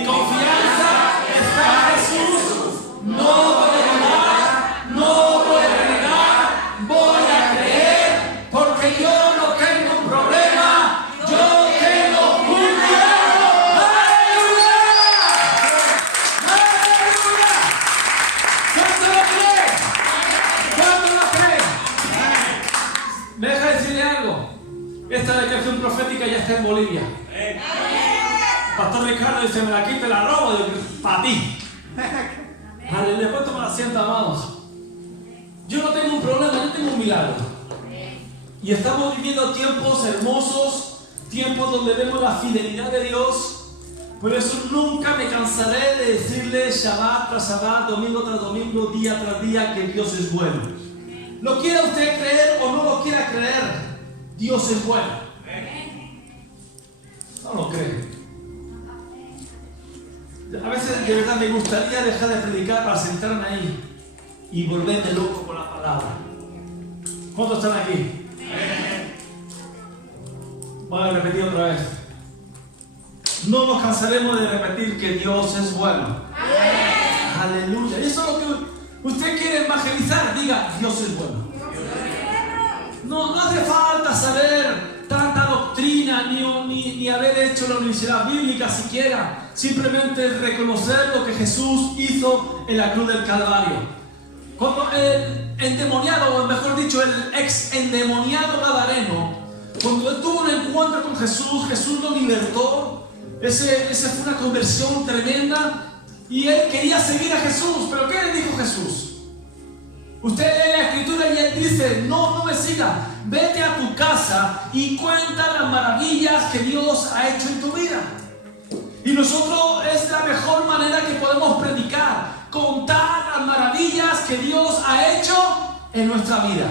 Mi confianza está en Jesús. No voy a dudar, no voy a renegar, voy a creer, porque yo no tengo un problema, yo tengo un milagro. ¡Aleluya! ¡Aleluya! ¿Cuánto lo cree? ¿Cuánto lo cree? Me deja decirle algo. Esta declaración profética ya está en Bolivia. Pastor Ricardo dice, me la quite, la robo, para ti. Después toma la sienta, amados. Yo no tengo un problema, yo tengo un milagro. Y estamos viviendo tiempos hermosos, tiempos donde vemos la fidelidad de Dios. Por eso nunca me cansaré de decirle Shabbat tras Shabbat, domingo tras domingo, día tras día, que Dios es bueno. ¿Lo quiera usted creer o no lo quiera creer? Dios es bueno. No lo cree. A veces de verdad me gustaría dejar de predicar para sentarme ahí y volverme loco con la palabra. ¿Cuántos están aquí? Voy a repetir otra vez. No nos cansaremos de repetir que Dios es bueno. Aleluya. Y eso es lo que usted quiere evangelizar. Diga, Dios es bueno. No hace falta saber tanta doctrina ni haber hecho la universidad bíblica siquiera. Simplemente reconocer lo que Jesús hizo en la cruz del Calvario. Cuando el endemoniado, o mejor dicho, el ex endemoniado gadareno, cuando él tuvo un encuentro con Jesús, Jesús lo libertó. Esa fue una conversión tremenda. Y él quería seguir a Jesús. ¿Pero qué le dijo Jesús? Usted lee la escritura y él dice, no me siga, vete a tu casa y cuenta las maravillas que Dios ha hecho en tu vida. Y nosotros es la mejor manera que podemos predicar, contar las maravillas que Dios ha hecho en nuestra vida.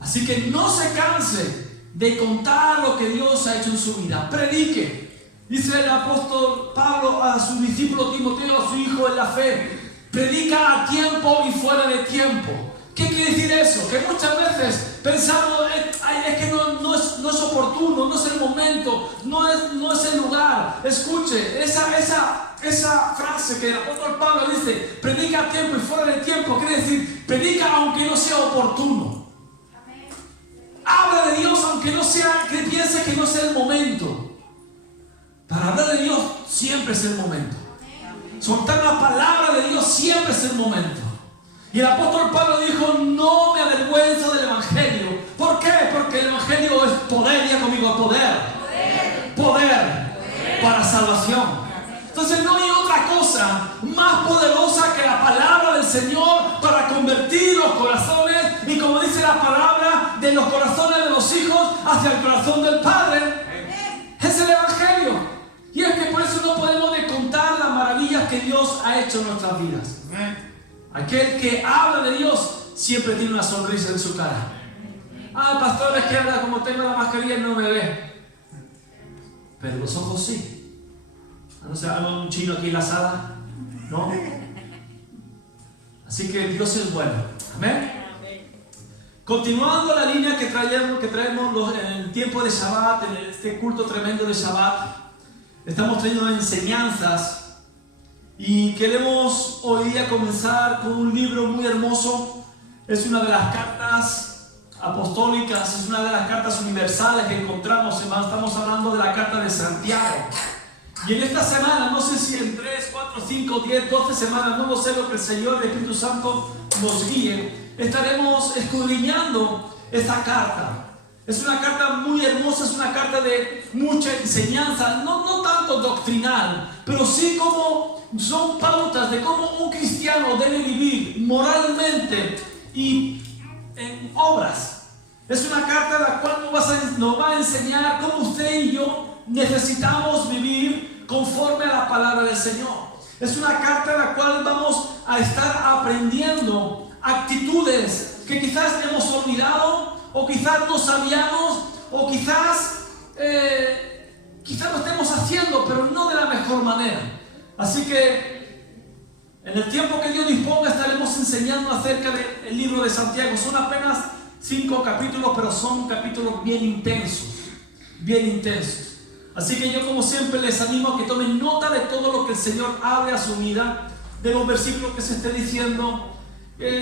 Así que no se canse de contar lo que Dios ha hecho en su vida, predique. Dice el apóstol Pablo a su discípulo Timoteo, a su hijo en la fe, predica a tiempo y fuera de tiempo. ¿Qué quiere decir eso? Que muchas veces pensamos, es que no es oportuno, no es el momento, no es el lugar. Escuche, esa frase que el apóstol Pablo dice, predica a tiempo y fuera de tiempo, quiere decir, predica aunque no sea oportuno. Habla de Dios aunque no sea, que piense que no sea el momento. Para hablar de Dios siempre es el momento. Soltar la palabra de Dios siempre es el momento. Y el apóstol Pablo dijo, no me avergüenzo del evangelio. ¿Por qué? Porque el evangelio es poder, diga conmigo, poder para salvación. Entonces no hay otra cosa más poderosa que la palabra del Señor para convertir los corazones, y como dice la palabra, de los corazones de los hijos hacia el corazón del Padre. Es el evangelio. Y es que por eso no podemos de contar las maravillas que Dios ha hecho en nuestras vidas. Aquel que habla de Dios siempre tiene una sonrisa en su cara. El pastor es que habla como tengo la mascarilla y no me ve. Pero los ojos sí. No sé, ¿hay un chino aquí en la sala? ¿No? Así que Dios es bueno. Amén. Continuando la línea que traemos en el tiempo de Shabbat, en este culto tremendo de Shabbat, estamos trayendo enseñanzas y queremos hoy día comenzar con un libro muy hermoso. Es una de las cartas apostólicas, es una de las cartas universales que encontramos, hermanos. Estamos hablando de la carta de Santiago. Y en esta semana, no sé si en 3, 4, 5, 10, 12 semanas, no sé lo que el Señor, el Espíritu Santo nos guíe, estaremos escudriñando esta carta. Es una carta muy hermosa, es una carta de mucha enseñanza, no tanto doctrinal, pero sí como son pautas de cómo un cristiano debe vivir moralmente y en obras. Es una carta en la cual nos va a enseñar cómo usted y yo necesitamos vivir conforme a la palabra del Señor. Es una carta en la cual vamos a estar aprendiendo actitudes que quizás hemos olvidado, o quizás no sabíamos, o quizás lo estemos haciendo, pero no de la mejor manera. Así que en el tiempo que Dios disponga estaremos enseñando acerca del libro de Santiago. Son apenas 5 capítulos, pero son capítulos bien intensos, bien intensos. Así que yo, como siempre, les animo a que tomen nota de todo lo que el Señor hable a su vida, de los versículos que se esté diciendo.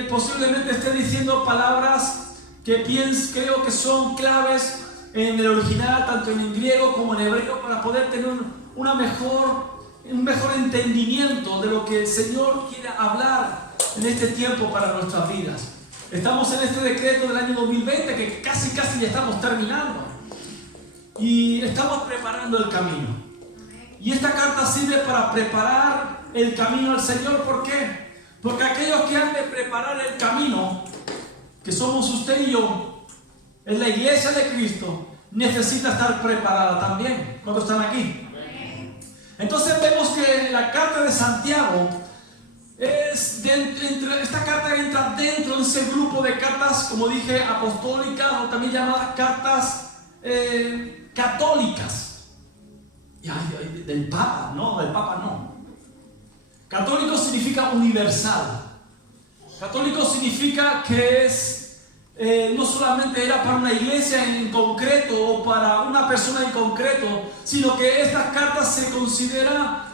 Posiblemente esté diciendo palabras que creo que son claves en el original, tanto en griego como en hebreo, para poder tener un mejor entendimiento de lo que el Señor quiere hablar en este tiempo para nuestras vidas. Estamos en este decreto del año 2020 que casi ya estamos terminando y estamos preparando el camino. Y esta carta sirve para preparar el camino al Señor. ¿Por qué? Porque aquellos que han de preparar el camino, que somos usted y yo, en la iglesia de Cristo, necesita estar preparada también. ¿Cuántos están aquí? Entonces vemos que la carta de Santiago esta carta entra dentro de ese grupo de cartas, como dije, apostólicas, o también llamadas cartas católicas. Del Papa, no, del Papa no. Católico significa universal. Católico significa que no solamente era para una iglesia en concreto o para una persona en concreto, sino que estas cartas se consideran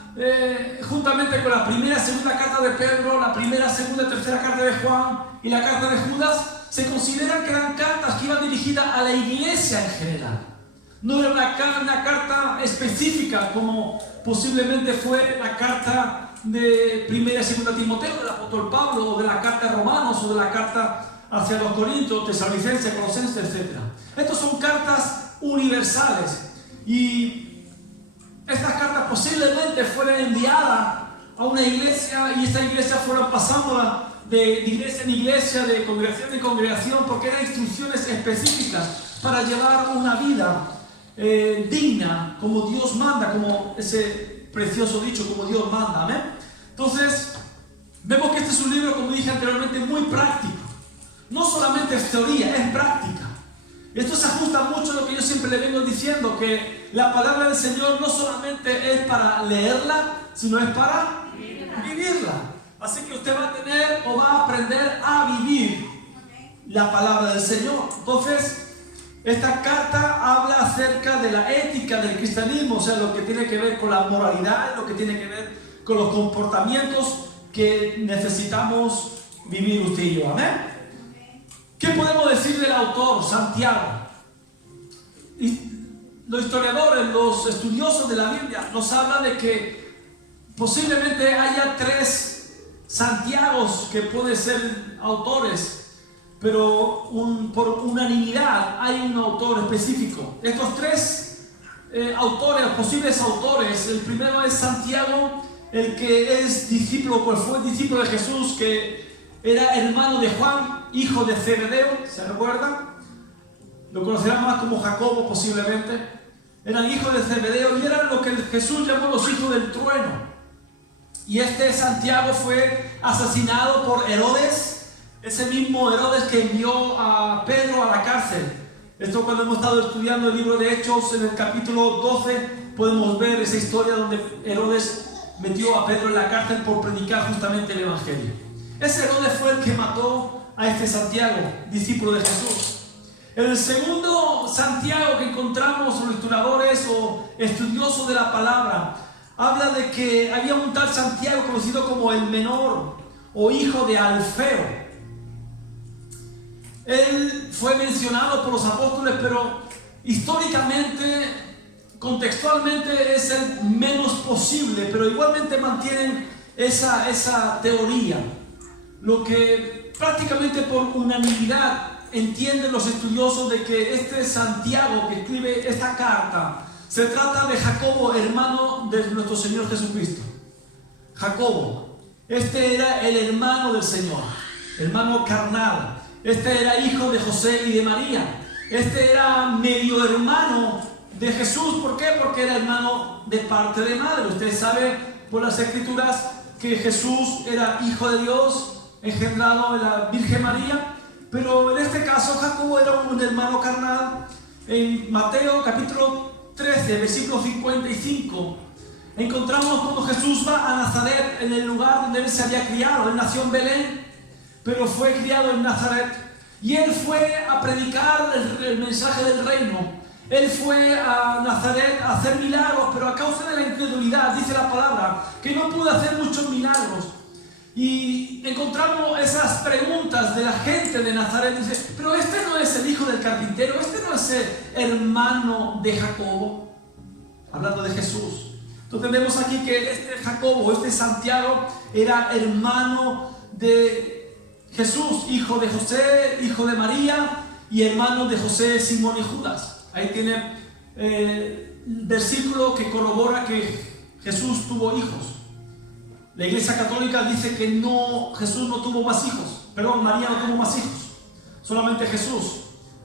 juntamente con la primera y segunda carta de Pedro, la primera, segunda y tercera carta de Juan y la carta de Judas, se consideran que eran cartas que iban dirigidas a la iglesia en general. No era una carta específica como posiblemente fue la carta de primera y segunda Timoteo del apóstol Pablo, o de la carta de Romanos, o de la carta hacia los Corintios, Tesalonicenses, Colosenses, etc. Estas son cartas universales, y estas cartas posiblemente fueron enviadas a una iglesia, y esta iglesia fueron pasándola de iglesia en iglesia, de congregación en congregación, porque eran instrucciones específicas para llevar una vida digna, como Dios manda, como ese precioso dicho, como Dios manda. ¿Amén? Entonces, vemos que este es un libro, como dije anteriormente, muy práctico. No solamente es teoría, es práctica. Esto se ajusta mucho a lo que yo siempre le vengo diciendo, que la palabra del Señor no solamente es para leerla, sino es para vivirla. Así que usted va a tener o va a aprender a vivir la palabra del Señor. Entonces, esta carta habla acerca de la ética del cristianismo, o sea, lo que tiene que ver con la moralidad, lo que tiene que ver con los comportamientos que necesitamos vivir usted y yo. Amén. ¿Qué podemos decir del autor, Santiago? Los historiadores, los estudiosos de la Biblia nos hablan de que posiblemente haya 3 Santiagos que pueden ser autores, pero por unanimidad hay un autor específico. Estos 3 autores, posibles autores, el primero es Santiago, el que es discípulo, pues fue discípulo de Jesús, que era hermano de Juan, hijo de Zebedeo, ¿se recuerdan? Lo conocerán más como Jacobo posiblemente. Eran hijos de Zebedeo y eran lo que Jesús llamó los hijos del trueno. Y este Santiago fue asesinado por Herodes, ese mismo Herodes que envió a Pedro a la cárcel. Esto, cuando hemos estado estudiando el libro de Hechos, en el capítulo 12, podemos ver esa historia donde Herodes metió a Pedro en la cárcel por predicar justamente el Evangelio. Ese Herodes fue el que mató a este Santiago, discípulo de Jesús. El segundo Santiago que encontramos, los historiadores o estudiosos de la palabra, habla de que había un tal Santiago conocido como el menor o hijo de Alfeo. Él fue mencionado por los apóstoles, pero históricamente, contextualmente es el menos posible, pero igualmente mantienen esa teoría. Lo que prácticamente por unanimidad entienden los estudiosos de que este Santiago que escribe esta carta se trata de Jacobo, hermano de nuestro Señor Jesucristo. Jacobo, este era el hermano del Señor, hermano carnal. Este era hijo de José y de María. Este era medio hermano de Jesús. ¿Por qué? Porque era hermano de parte de madre. Usted sabe por las Escrituras que Jesús era hijo de Dios, engendrado de la Virgen María, pero en este caso Jacobo era un hermano carnal. En Mateo capítulo 13, versículo 55, encontramos cuando Jesús va a Nazaret, en el lugar donde él se había criado. Él nació en Belén, pero fue criado en Nazaret, y él fue a predicar el mensaje del reino. Él fue a Nazaret a hacer milagros, pero a causa de la incredulidad, dice la palabra, que no pudo hacer muchos milagros. Y encontramos esas preguntas de la gente de Nazaret. Dice, pero este no es el hijo del carpintero, este no es el hermano de Jacobo. Hablando de Jesús. Entonces vemos aquí que este Jacobo, este Santiago, era hermano de Jesús, hijo de José, hijo de María y hermano de José, Simón y Judas. Ahí tiene el versículo que corrobora que Jesús tuvo hijos. La Iglesia Católica dice que Jesús no tuvo más hijos. Perdón, María no tuvo más hijos. Solamente Jesús.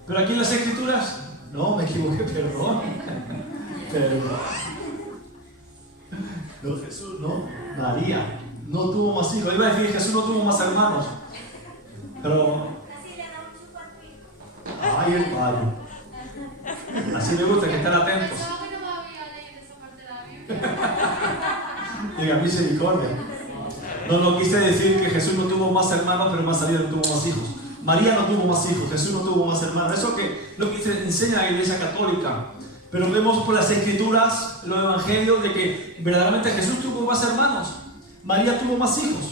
Pero aquí en las Escrituras, no, me equivoqué, perdón. No, Jesús, no. María no tuvo más hijos. Iba a decir Jesús no tuvo más hermanos. Pero... ay, el padre. Así me gusta que estén atentos. Diga misericordia. No quise decir que Jesús no tuvo más hermanos, pero más María no tuvo más hijos. María no tuvo más hijos, Jesús no tuvo más hermanos. Eso que lo que se enseña la Iglesia Católica. Pero vemos por las Escrituras, los Evangelios, de que verdaderamente Jesús tuvo más hermanos, María tuvo más hijos.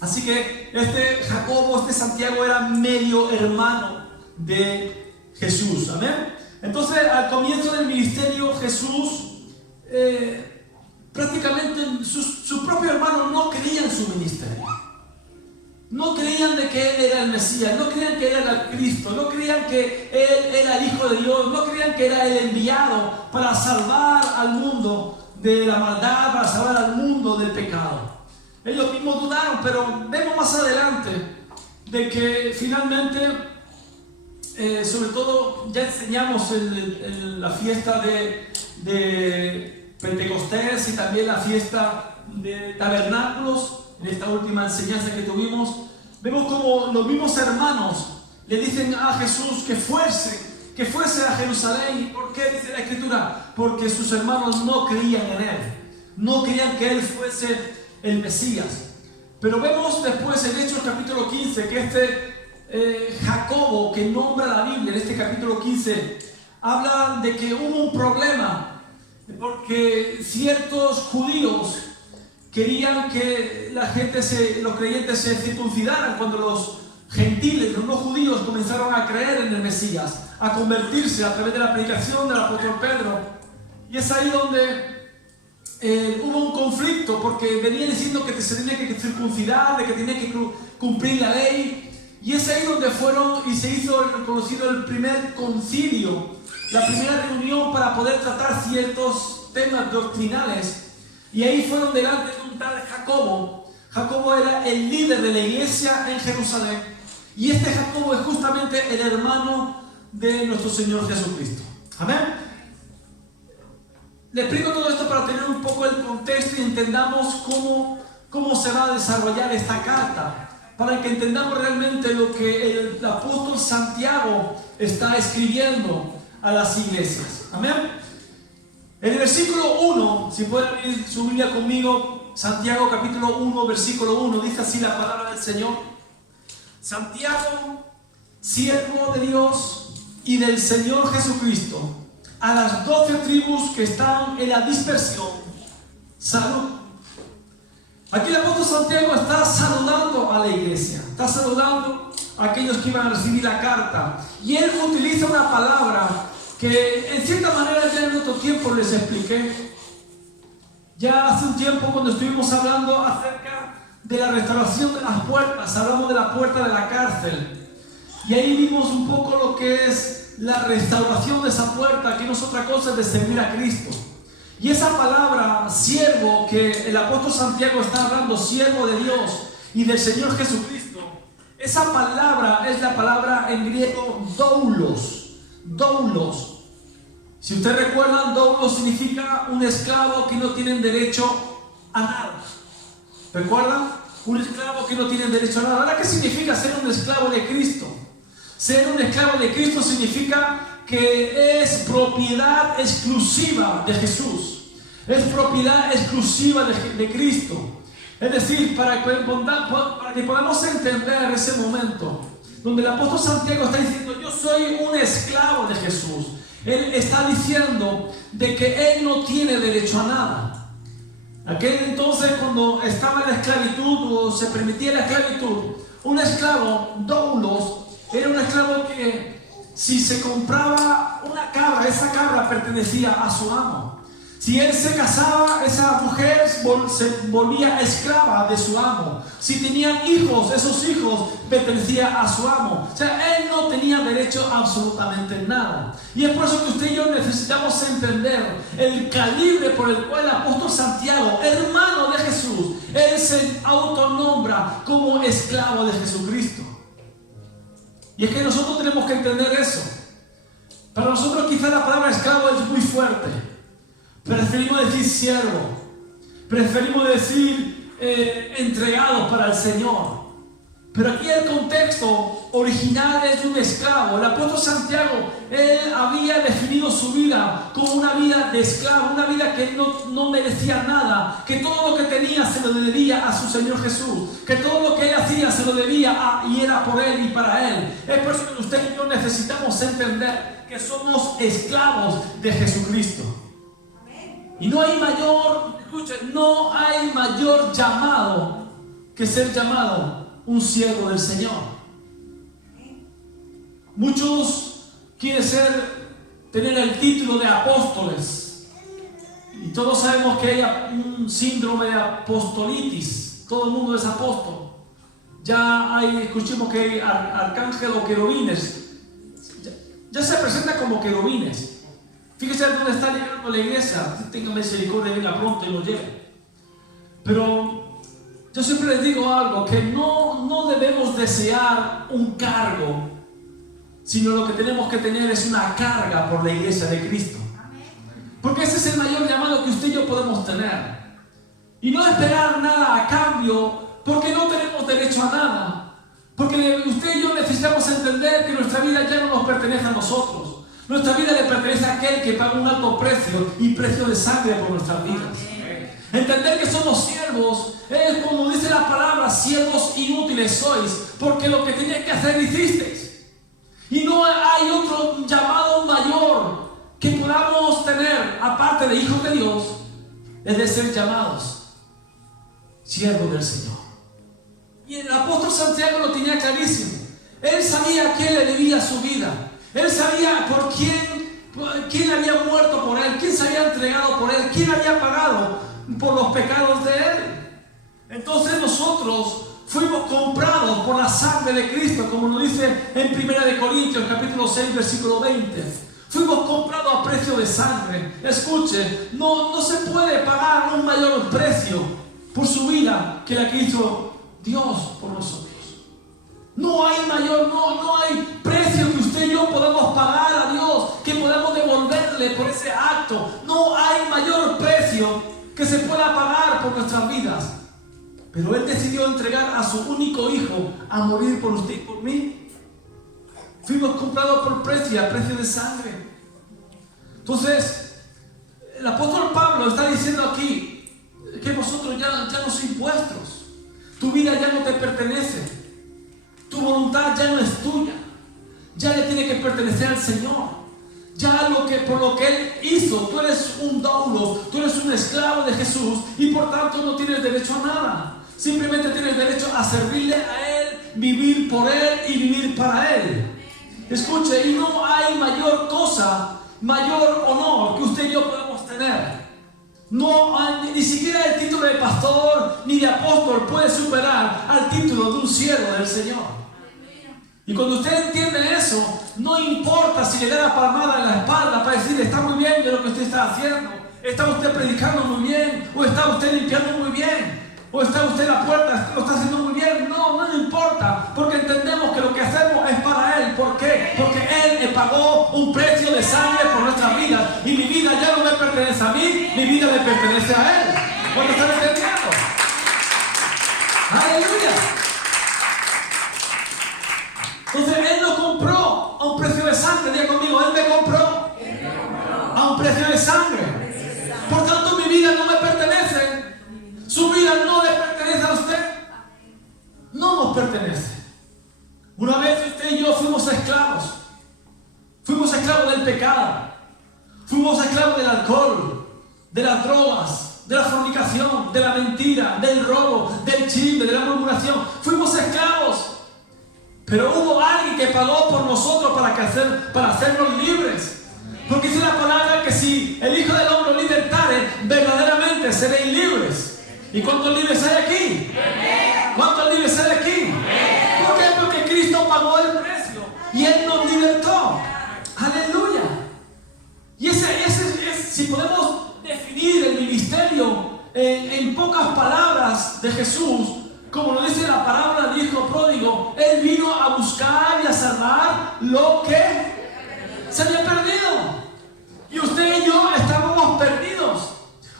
Así que este Jacobo, este Santiago era medio hermano de Jesús. Amén. Entonces, al comienzo del ministerio, Jesús prácticamente sus propios hermanos no creían en su ministerio. No creían de que Él era el Mesías, no creían que Él era el Cristo, no creían que Él era el Hijo de Dios, no creían que era el enviado para salvar al mundo de la maldad, para salvar al mundo del pecado. Ellos mismos dudaron, pero vemos más adelante de que finalmente, sobre todo ya enseñamos en la fiesta de Pentecostés y también la fiesta de Tabernáculos. En esta última enseñanza que tuvimos, vemos como los mismos hermanos le dicen a Jesús que fuese a Jerusalén. ¿Por qué dice la Escritura? Porque sus hermanos no creían en Él, no creían que Él fuese el Mesías. Pero vemos después en Hechos capítulo 15 que este Jacobo que nombra la Biblia en este capítulo 15 habla de que hubo un problema porque ciertos judíos querían que los creyentes se circuncidaran cuando los gentiles, los no judíos, comenzaron a creer en el Mesías, a convertirse a través de la predicación del apóstol Pedro. Y es ahí donde hubo un conflicto, porque venían diciendo que se tenía que circuncidar, de que tenía que cumplir la ley. Y es ahí donde fueron y se hizo reconocido el primer concilio, la primera reunión para poder tratar ciertos temas doctrinales. Y ahí fueron delante de un tal Jacobo. Jacobo era el líder de la iglesia en Jerusalén. Y este Jacobo es justamente el hermano de nuestro Señor Jesucristo. Amén. Le explico todo esto para tener un poco el contexto y entendamos cómo se va a desarrollar esta carta. Para que entendamos realmente lo que el apóstol Santiago está escribiendo a las iglesias. Amén. En el versículo 1, si pueden abrir su Biblia conmigo, Santiago capítulo 1, versículo 1, dice así la palabra del Señor. Santiago, siervo de Dios y del Señor Jesucristo, a las 12 tribus que están en la dispersión, salud. Aquí el apóstol Santiago está saludando a la iglesia, está saludando a aquellos que iban a recibir la carta. Y él utiliza una palabra que en cierta manera ya en otro tiempo les expliqué. Ya hace un tiempo cuando estuvimos hablando acerca de la restauración de las puertas, hablamos de la puerta de la cárcel. Y ahí vimos un poco lo que es la restauración de esa puerta, que no es otra cosa de servir a Cristo. Y esa palabra, siervo, que el apóstol Santiago está hablando, siervo de Dios y del Señor Jesucristo, esa palabra es la palabra en griego doulos. Doulos. Si ustedes recuerdan, doulos significa un esclavo que no tiene derecho a nada. ¿Recuerdan? Un esclavo que no tiene derecho a nada. ¿Ahora qué significa ser un esclavo de Cristo? Ser un esclavo de Cristo significa que es propiedad exclusiva de Jesús. Es propiedad exclusiva de Cristo. Es decir, para que podamos entender ese momento donde el apóstol Santiago está diciendo: yo soy un esclavo de Jesús. él está diciendo de que él no tiene derecho a nada. Aquel entonces, cuando estaba en la esclavitud o se permitía la esclavitud, un esclavo, doulos, era un esclavo que si se compraba una cabra, esa cabra pertenecía a su amo. Si él se casaba, esa mujer se volvía esclava de su amo. Si tenían hijos, esos hijos pertenecían a su amo. O sea, él no tenía derecho a absolutamente nada. Y es por eso que usted y yo necesitamos entender el calibre por el cual el apóstol Santiago, hermano de Jesús, él se autonombra como esclavo de Jesucristo. Y es que nosotros tenemos que entender eso. Para nosotros quizá la palabra esclavo es muy fuerte. Preferimos decir siervo. Preferimos decir entregados para el Señor. Pero aquí el contexto original es de un esclavo. El apóstol Santiago, él había definido su vida como una vida de esclavo, una vida que no merecía nada, que todo lo que tenía se lo debía a su Señor Jesús, que todo lo que él hacía se lo debía y era por él y para él. Es por eso que usted y yo necesitamos entender que somos esclavos de Jesucristo. Y no hay mayor llamado que ser llamado un siervo del Señor. Muchos quieren tener el título de apóstoles. Y todos sabemos que hay un síndrome de apostolitis. Todo el mundo es apóstol. Escuchemos que hay arcángel o querubines. Ya se presenta como querubines. Fíjese dónde está llegando la iglesia. Tenga misericordia, venga pronto y lo lleve. Pero yo siempre les digo algo, que no debemos desear un cargo, sino lo que tenemos que tener es una carga por la iglesia de Cristo. Porque ese es el mayor llamado que usted y yo podemos tener. Y no esperar nada a cambio, porque no tenemos derecho a nada. Porque usted y yo necesitamos entender que nuestra vida ya no nos pertenece a nosotros. Nuestra vida le pertenece a aquel que paga un alto precio y precio de sangre por nuestras vidas. Entender que somos siervos es como dice la palabra, siervos inútiles sois, porque lo que teníais que hacer hicisteis. Y no hay otro llamado mayor que podamos tener, aparte de hijos de Dios, es de ser llamados siervos del Señor. Y el apóstol Santiago lo tenía clarísimo. Él sabía a quién le debía su vida. Él sabía por quién había muerto por él, quién se había entregado por él, quién había pagado por los pecados de él. Entonces nosotros fuimos comprados por la sangre de Cristo, como nos dice en 1 Corintios capítulo 6 versículo 20. Fuimos comprados a precio de sangre. Escuche, no se puede pagar un mayor precio por su vida que la que hizo Dios por nosotros. No hay precio que usted y yo podamos pagar a Dios, que podamos devolverle por ese acto. No hay mayor precio que se pueda pagar por nuestras vidas. Pero Él decidió entregar a su único hijo a morir por usted y por mí. Fuimos comprados por precio, a precio de sangre. Entonces, el apóstol Pablo está diciendo aquí que vosotros ya no sois vuestros. Tu vida ya no te pertenece. Tu voluntad ya no es tuya. Ya le tiene que pertenecer al Señor. Ya por lo que Él hizo, tú eres un doulos, tú eres un esclavo de Jesús y por tanto no tienes derecho a nada. Simplemente tienes derecho a servirle a Él, vivir por Él y vivir para Él. Escuche, y no hay mayor cosa, mayor honor que usted y yo podemos tener. Ni siquiera el título de pastor ni de apóstol puede superar al título de un siervo del Señor. Y cuando usted entiende eso, no importa si le da la palmada en la espalda para decirle está muy bien de lo que usted está haciendo, está usted predicando muy bien, o está usted limpiando muy bien, o está usted en la puerta, lo está haciendo muy bien. No importa, porque entendemos que lo que hacemos es para Él. ¿Por qué? Porque Él le pagó un precio de sangre por nuestras vidas, y mi vida ya no me pertenece a mí, mi vida le pertenece a Él. ¿Cuánto están entendiendo? ¡Aleluya! Entonces Él nos compró a un precio de sangre. Diga conmigo, Él me compró a un precio de sangre. Por tanto, mi vida no me pertenece. Su vida no le pertenece a usted. No nos pertenece. Una vez usted y yo fuimos esclavos. Fuimos esclavos del pecado. fornicación, de la mentira, del robo, del chisme, de la murmuración. Fuimos esclavos. Pero hubo alguien que pagó por nosotros para hacernos libres. Porque dice la palabra que si el Hijo del Hombre libertare, verdaderamente seréis libres. ¿Y cuántos libres hay aquí? ¿Cuántos libres hay aquí? ¿Por qué? Porque Cristo pagó el precio y Él nos libertó. Aleluya. Y ese es, si podemos definir el ministerio en pocas palabras de Jesús, como lo dice la palabra del Hijo pródigo, Él vino a buscar y a salvar lo que se había perdido. Y usted y yo estábamos perdidos.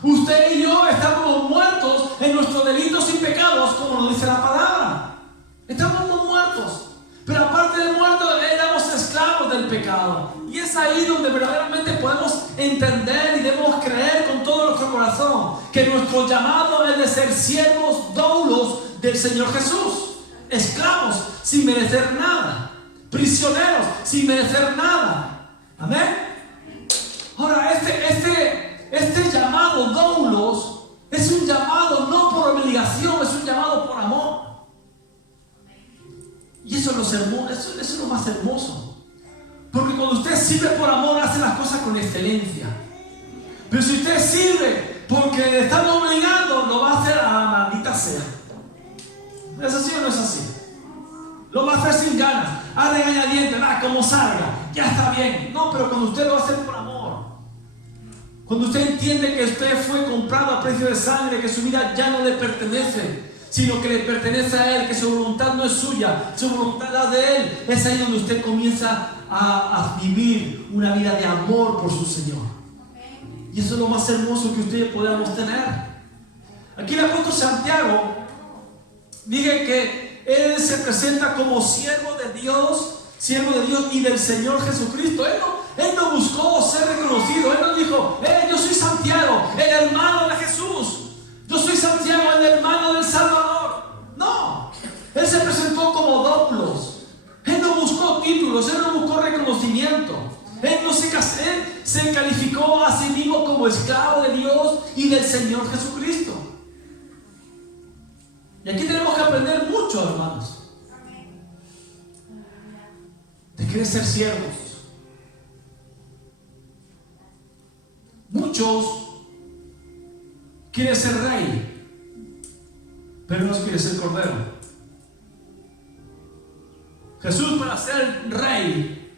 Usted y yo estábamos muertos en nuestros delitos y pecados, como lo dice la palabra. Estábamos muertos. Pero aparte de muertos, éramos esclavos del pecado. Y es ahí donde verdaderamente podemos entender y debemos creer con todo nuestro corazón que nuestro llamado es de ser siervos doulos del Señor Jesús. Esclavos sin merecer nada. Prisioneros sin merecer nada. Amén. Ahora, este llamado doulos es un llamado no por obligación, es un llamado por amor. Y eso es lo hermoso, eso es lo más hermoso. Porque cuando usted sirve por amor, hace las cosas con excelencia. Pero si usted sirve porque le están obligando, lo va a hacer a la maldita sea. ¿Es así o no es así? Lo va a hacer sin ganas, a regañadientes, como salga, ya está bien. No, pero cuando usted lo hace por amor, cuando usted entiende que usted fue comprado a precio de sangre, que su vida ya no le pertenece, sino que le pertenece a Él, que su voluntad no es suya, su voluntad es de Él, es ahí donde usted comienza a vivir una vida de amor por su Señor. Y eso es lo más hermoso que ustedes podamos tener. Aquí el apóstol Santiago dice que Él se presenta como siervo de Dios y del Señor Jesucristo. Él no buscó ser reconocido. Él no dijo, yo soy Santiago, el hermano de Jesús. Yo soy Santiago, el hermano del Salvador. No, Él se presentó como doulos. Él no buscó títulos, Él no buscó reconocimiento. Él se calificó a sí mismo como esclavo de Dios y del Señor Jesucristo. Y aquí tenemos que aprender mucho, hermanos. De querer ser siervos. Muchos quieren ser rey, pero no quieren ser cordero. Jesús, para ser rey,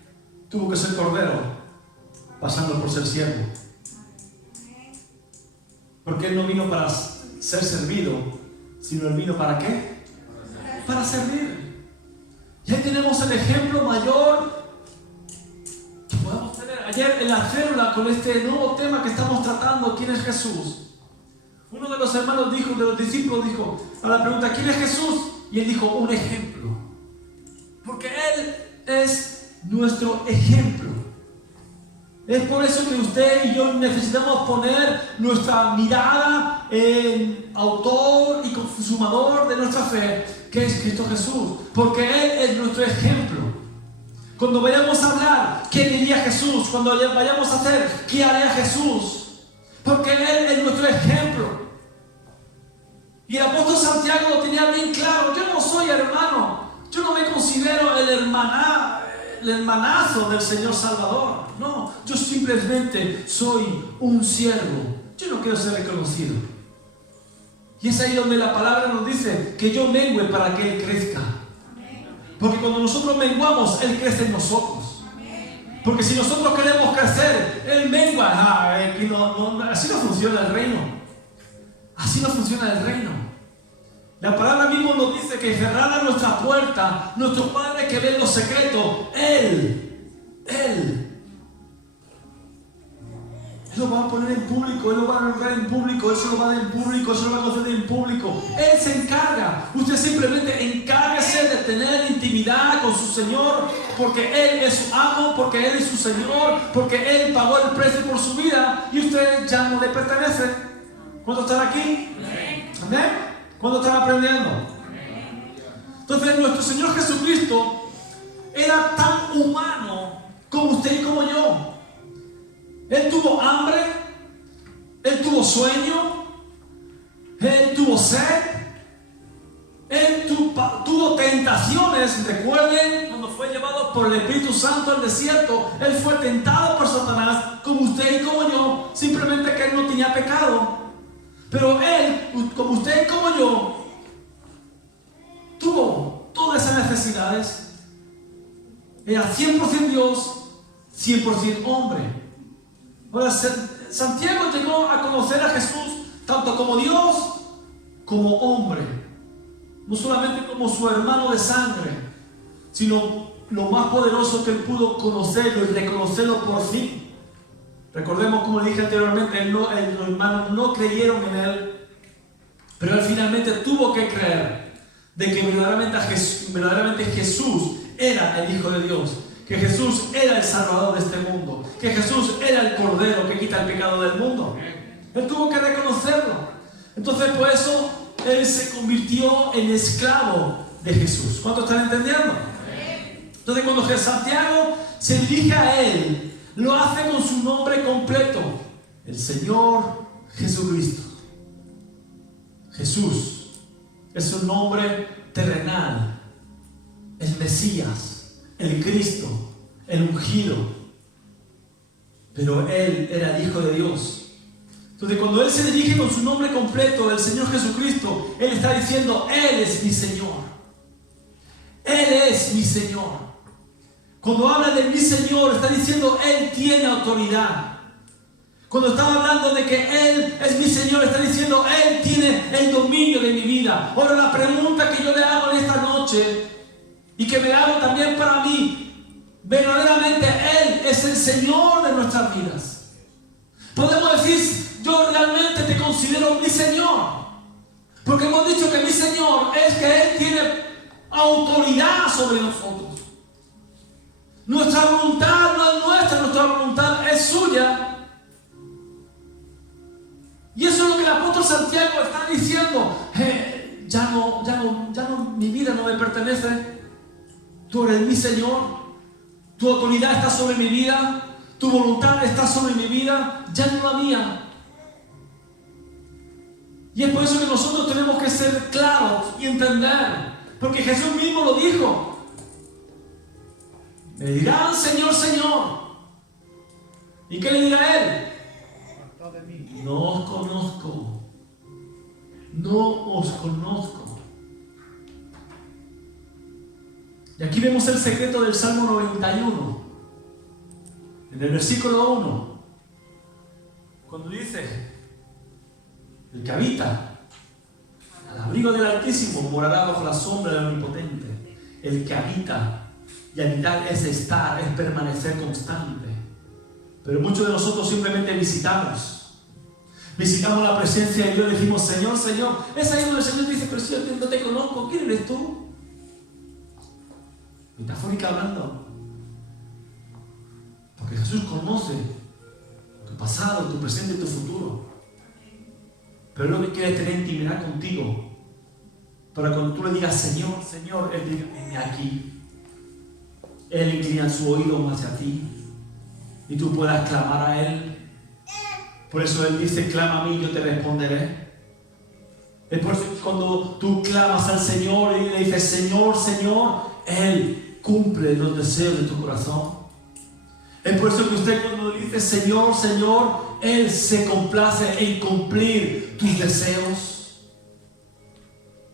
tuvo que ser cordero, pasando por ser siervo. Porque Él no vino para ser servido, sino Él vino ¿para qué? Para servir. Y ahí tenemos el ejemplo mayor que podemos tener. Ayer en la célula, con este nuevo tema que estamos tratando, ¿quién es Jesús? Uno de los hermanos dijo, de los discípulos dijo, a la pregunta, ¿quién es Jesús? Y él dijo, un ejemplo. Porque Él es nuestro ejemplo. Es por eso que usted y yo necesitamos poner nuestra mirada en autor y consumador de nuestra fe, que es Cristo Jesús. Porque Él es nuestro ejemplo. Cuando vayamos a hablar, ¿qué diría Jesús? Cuando vayamos a hacer, ¿qué haría Jesús? Porque Él es nuestro ejemplo. Y el apóstol Santiago lo tenía bien claro. Yo no soy hermano. Yo no me considero el hermanazo del Señor Salvador. No, yo simplemente soy un siervo. Yo no quiero ser reconocido. Y es ahí donde la palabra nos dice que yo mengüe para que Él crezca. Porque cuando nosotros menguamos, Él crece en nosotros. Porque si nosotros queremos crecer, Él mengua. Así no funciona el reino. Así no funciona el reino. La palabra mismo nos dice que cerrada nuestra puerta, nuestro Padre que ve en lo secreto, Él lo va a poner en público, Él lo va a honrar en público, Él se lo va a dar en público, Él se lo va a conceder en público. Él se encarga. Usted simplemente encárguese de tener intimidad con su Señor, porque Él es su amo, porque Él es su Señor, porque Él pagó el precio por su vida y usted ya no le pertenece. ¿Cuántos están aquí? Amén. ¿Cuándo están aprendiendo? Entonces nuestro Señor Jesucristo era tan humano como usted y como yo. Él tuvo hambre, Él tuvo sueño, sed. Él tuvo tentaciones. Recuerden cuando fue llevado por el Espíritu Santo al desierto. Él fue tentado por Satanás, como usted y como yo. Simplemente que él no tenía pecado. Pero él, como usted y como yo, tuvo todas esas necesidades. Era 100% Dios, 100% hombre. Ahora, Santiago llegó a conocer a Jesús tanto como Dios como hombre. No solamente como su hermano de sangre, sino lo más poderoso que él pudo conocerlo y reconocerlo por fin. Recordemos, como dije anteriormente, los hermanos no creyeron en él, pero él finalmente tuvo que creer de que verdaderamente Jesús era el Hijo de Dios, que Jesús era el Salvador de este mundo, que Jesús era el Cordero que quita el pecado del mundo. Él tuvo que reconocerlo. Entonces, por eso él se convirtió en esclavo de Jesús. ¿Cuántos están entendiendo? Entonces, cuando Santiago se dirige a él, lo hace con su nombre completo: el Señor Jesucristo. Jesús es un nombre terrenal. El Mesías, el Cristo, el ungido. Pero él era el Hijo de Dios. Entonces, cuando él se dirige con su nombre completo, el Señor Jesucristo, él está diciendo: Él es mi Señor. Él es mi Señor. Cuando habla de mi Señor, está diciendo: Él tiene autoridad. Cuando está hablando de que Él es mi Señor, está diciendo: Él tiene el dominio de mi vida. Ahora, la pregunta que yo le hago en esta noche, y que me hago también para mí: verdaderamente Él es el Señor de nuestras vidas. Podemos decir: yo realmente te considero mi Señor, porque hemos dicho que mi Señor es que Él tiene autoridad sobre nosotros. Nuestra voluntad no es nuestra, nuestra voluntad es suya. Y eso es lo que el apóstol Santiago está diciendo: ya no, mi vida no me pertenece. Tú eres mi Señor, tu autoridad está sobre mi vida, tu voluntad está sobre mi vida, ya no la mía. Y es por eso que nosotros tenemos que ser claros y entender, porque Jesús mismo lo dijo: me dirán Señor, Señor. ¿Y qué le dirá él? No os conozco, no os conozco. Y aquí vemos el secreto del Salmo 91, en el versículo 1, cuando dice: el que habita al abrigo del Altísimo morará bajo la sombra del Omnipotente. El que habita, y habitar es estar, es permanecer constante. Pero muchos de nosotros simplemente visitamos la presencia de Dios y decimos: Señor, Señor. Es ahí donde el Señor dice: pero si yo no te conozco, ¿quién eres tú? Metafórica hablando, porque Jesús conoce tu pasado, tu presente y tu futuro. Pero lo que quiere es tener intimidad contigo, para cuando tú le digas: Señor, Señor, Él diga: venme aquí. Él inclina su oído hacia ti y tú puedas clamar a Él. Por eso Él dice: clama a mí y yo te responderé. Es por eso que cuando tú clamas al Señor y le dices: Señor, Señor, Él cumple los deseos de tu corazón. Es por eso que usted, cuando dice: Señor, Señor, Él se complace en cumplir tus deseos.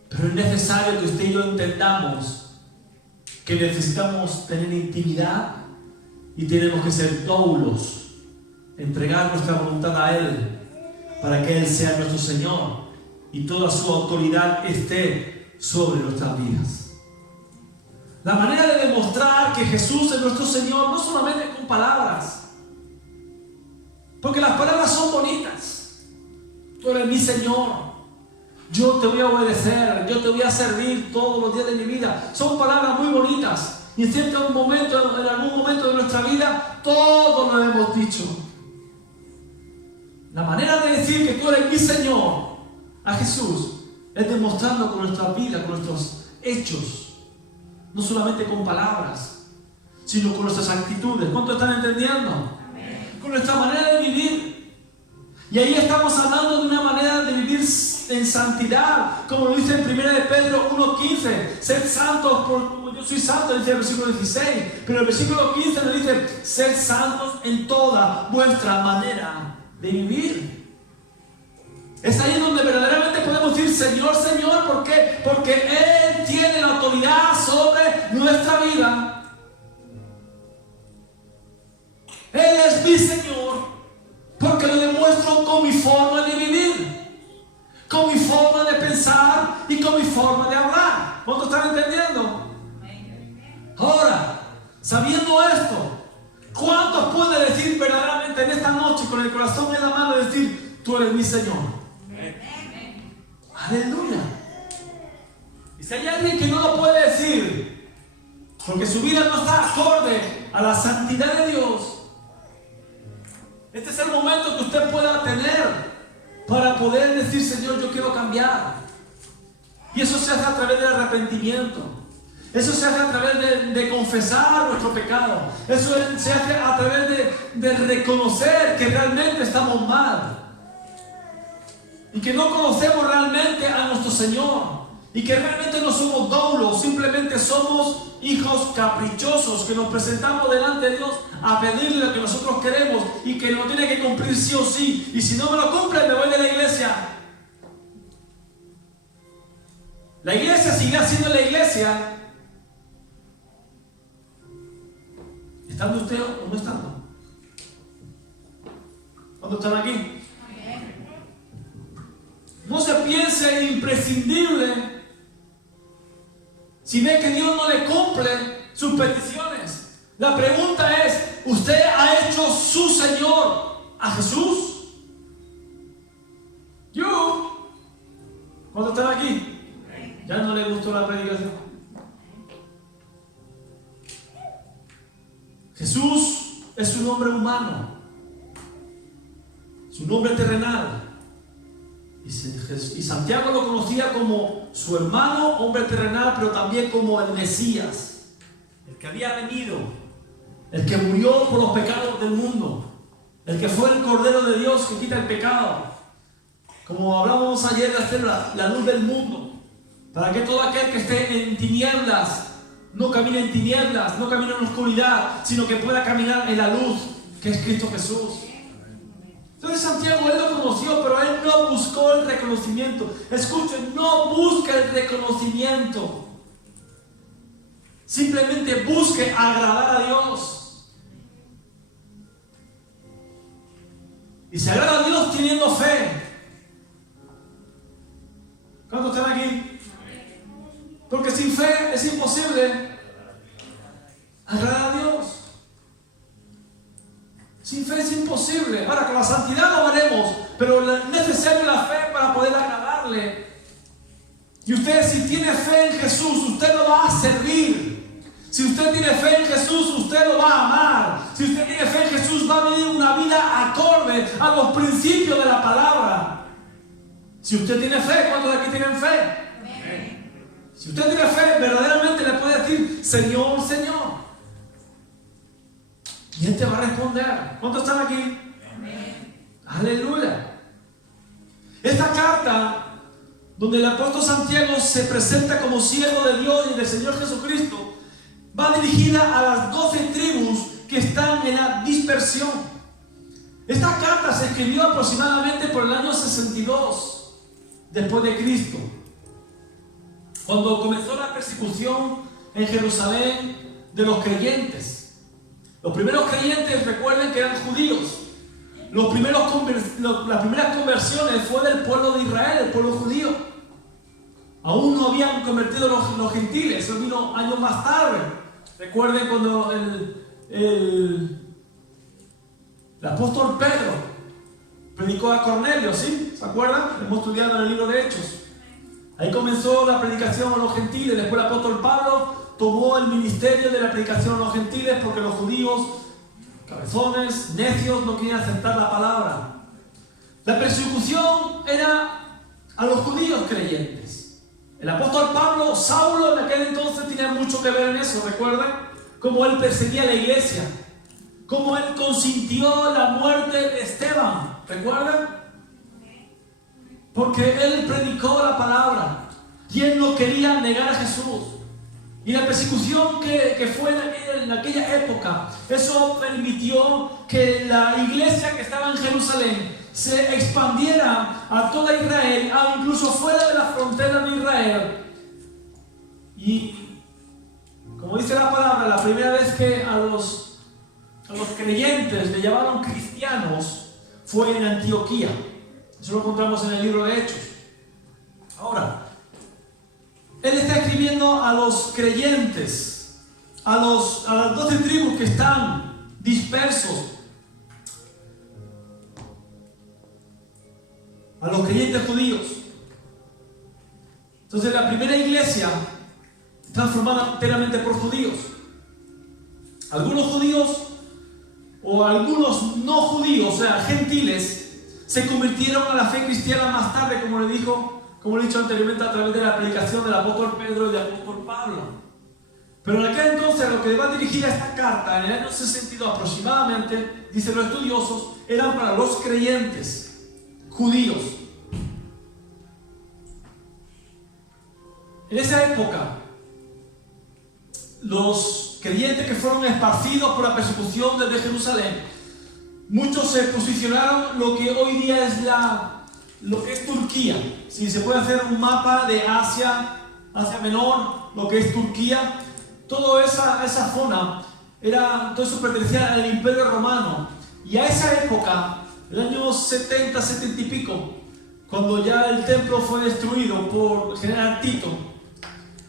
Pero es necesario que usted y yo entendamos que necesitamos tener intimidad y tenemos que ser doulos, entregar nuestra voluntad a Él para que Él sea nuestro Señor y toda su autoridad esté sobre nuestras vidas. La manera de demostrar que Jesús es nuestro Señor no solamente con palabras, porque las palabras son bonitas. Tú eres mi Señor, yo te voy a obedecer, yo te voy a servir todos los días de mi vida. Son palabras muy bonitas y en algún momento de nuestra vida todos lo hemos dicho. La manera de decir que tú eres mi Señor a Jesús es demostrando con nuestras vidas, con nuestros hechos. No solamente con palabras, sino con nuestras actitudes. ¿Cuánto están entendiendo? Amén. Con nuestra manera de vivir. Y ahí estamos hablando de una manera de vivir en santidad, como lo dice en 1 de Pedro 1:15. Sed santos como yo soy santo, dice el versículo 16. Pero el versículo 15 nos dice: sed santos en toda vuestra manera de vivir. Es ahí donde verdaderamente podemos decir Señor, Señor. ¿Por qué? Porque Él tiene la autoridad sobre nuestra vida. Él es mi Señor, porque lo demuestro con mi forma de vivir, con mi forma de pensar y con mi forma de hablar. ¿Cuántos están entendiendo? Ahora, sabiendo esto, ¿cuántos pueden decir verdaderamente en esta noche con el corazón en la mano, decir: tú eres mi Señor? Aleluya. Y si hay alguien que no lo puede decir porque su vida no está acorde a la santidad de Dios, este es el momento que usted pueda tener para poder decir: Señor, yo quiero cambiar. Y eso se hace a través del arrepentimiento. Eso se hace a través de confesar nuestro pecado. Eso se hace a través de reconocer que realmente estamos mal y que no conocemos realmente a nuestro Señor, y que realmente no somos doulos, simplemente somos hijos caprichosos que nos presentamos delante de Dios a pedirle lo que nosotros queremos y que nos tiene que cumplir sí o sí. Y si no me lo cumple, me voy de la iglesia. La iglesia sigue siendo la iglesia, estando usted o no estando. ¿Cuántos están aquí? No se piense imprescindible si ve que Dios no le cumple sus peticiones. La pregunta es: ¿usted ha hecho su Señor a Jesús? Yo. ¿Cuántos están aquí? ¿Ya no le gustó la predicación? Jesús es un hombre humano, su nombre terrenal. Y Santiago lo conocía como su hermano, hombre terrenal, pero también como el Mesías, el que había venido, el que murió por los pecados del mundo, el que fue el Cordero de Dios que quita el pecado. Como hablábamos ayer, de hacer la luz del mundo, para que todo aquel que esté en tinieblas no camine en tinieblas, no camine en oscuridad, sino que pueda caminar en la luz que es Cristo Jesús. Entonces Santiago, él lo conoció, pero él no buscó el reconocimiento. Escuchen, no busque el reconocimiento. Simplemente busque agradar a Dios. Y se agrada a Dios teniendo fe. ¿Cuántos están aquí? Porque sin fe es imposible agradar a Dios. Sin fe es imposible. Ahora, con la santidad lo haremos, pero es necesaria la fe para poder agradarle. Y usted, si tiene fe en Jesús, usted lo va a servir. Si usted tiene fe en Jesús, usted lo va a amar. Si usted tiene fe en Jesús, va a vivir una vida acorde a los principios de la palabra. Si usted tiene fe, ¿cuántos de aquí tienen fe? Si usted tiene fe, verdaderamente le puede decir: Señor, Señor. Y Él te va a responder. ¿Cuántos están aquí? Amén. Aleluya. Esta carta, donde el apóstol Santiago se presenta como siervo de Dios y del Señor Jesucristo, va dirigida a las 12 tribus que están en la dispersión. Esta carta se escribió aproximadamente por el año 62 después de Cristo, cuando comenzó la persecución en Jerusalén de los creyentes. Los primeros creyentes, recuerden que eran judíos. Las primeras conversiones fue del pueblo de Israel, el pueblo judío. Aún no habían convertido los gentiles, eso vino años más tarde. Recuerden cuando el apóstol Pedro predicó a Cornelio, ¿sí? ¿Se acuerdan? Hemos estudiado en el libro de Hechos. Ahí comenzó la predicación a los gentiles. Después el apóstol Pablo tomó el ministerio de la predicación a los gentiles porque los judíos, cabezones, necios, no querían aceptar la palabra. La persecución era a los judíos creyentes. El apóstol Pablo, Saulo, en aquel entonces tenía mucho que ver en eso. ¿Recuerdan? Cómo él perseguía a la iglesia, cómo él consintió la muerte de Esteban. ¿Recuerdan? porque él predicó la palabra y él no quería negar a Jesús. Y la persecución que fue en aquella época, eso permitió que la iglesia que estaba en Jerusalén se expandiera a toda Israel, incluso fuera de la frontera de Israel. Y como dice la palabra, la primera vez que a los creyentes le llamaron cristianos fue en Antioquía. Eso lo encontramos en el libro de Hechos. Ahora, él está escribiendo a los creyentes, a las 12 tribus que están dispersos, a los creyentes judíos. Entonces la primera iglesia está formada enteramente por judíos. Algunos judíos o algunos no judíos, o sea, gentiles, se convirtieron a la fe cristiana más tarde, como le he dicho anteriormente, a través de la predicación del apóstol Pedro y del apóstol Pablo. Pero en aquel entonces lo que va dirigida esta carta, en el año 62 aproximadamente, dicen los estudiosos, eran para los creyentes judíos. En esa época, los creyentes que fueron esparcidos por la persecución desde Jerusalén, muchos se posicionaron lo que hoy día es lo que es Turquía. Si se puede hacer un mapa de Asia Menor, lo que es Turquía, toda esa zona, todo eso pertenecía al Imperio Romano. Y a esa época, el año 70, 70 y pico, cuando ya el templo fue destruido por el general Tito,